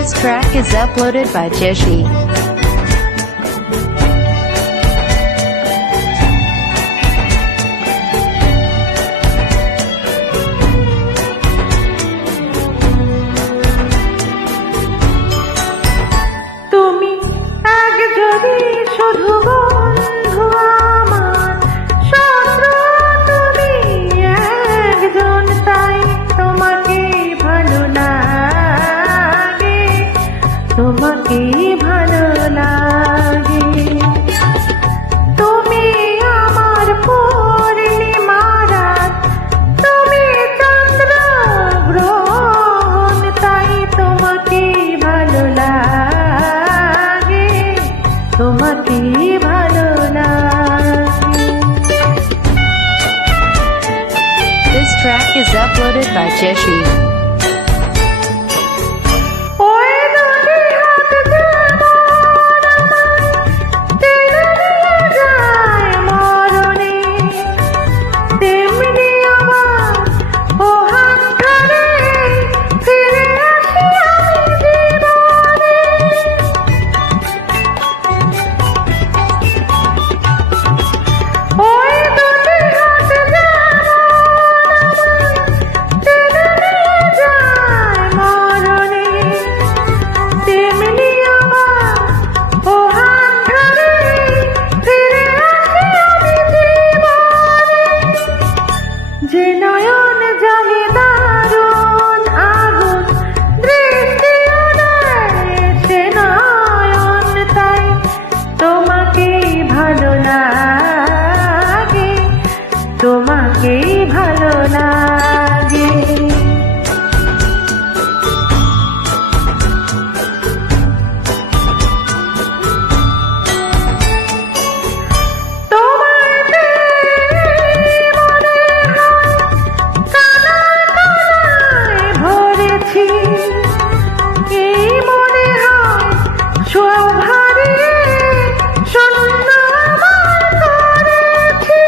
This track is uploaded by Jeshi. তুমি এক যদি শুধু বন্ধু আমার, শত্রু তুমি একজন, তাই তোমাকে ভালো লাগে, তোমাকে ভালো লাগে। তুমি আমার পূর্ণিমা রাত, তুমি চন্দ্র গ্রহণ, তাই তোমাকে ভালো লাগে, তোমাকে ভালো লাগে। This track is uploaded by Jeshi. ওই দুটি হাত যেমন আমায় টেনে নিয়ে যায় মরণে, তেমনি আমার ও হাত ধরে ফিরে আসি আমি জীবনে। ওই দুটি হাত যেমন আমায় টেনে নিয়ে যায় মরণে, তেমনি আমার ও হাত ধরে ফিরে আসি আমি জীবনে। যে নয়ন জ্বলে দারুণ আগুন, দৃষ্টি আনে সে নয়ন, তাই তোমাকে ভালো লাগে, তোমাকে ভালো লাগে। তোমায় পেয়ে মনে হয় কানায় কানায় ভরেছি, এই মনে হয় সব হারিয়ে শূন্য আমার করেছি।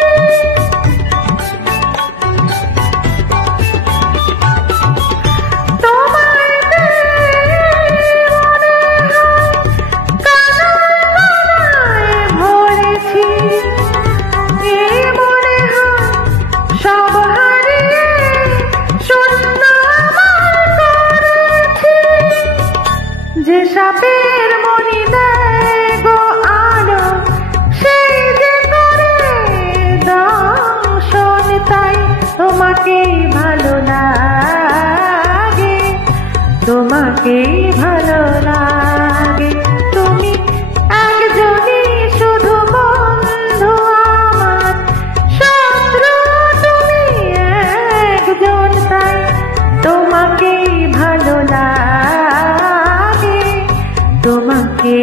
তোমায় পেয়ে মনে হয় কানায় কানায় ভরেছি, এই মনে হয় সব হারিয়ে শূন্য আমার করেছি। যে সাপের মনি দেয় গো আলো, সেই যে করে দংশন, তাই তোমাকে ভালো লাগে, তোমাকে ভালো লাগে। তুমি একজনই শুধু বন্ধু আমার, শত্রু তুমি একজন, তাই তোমাকে ভালো লাগে, তোমাকে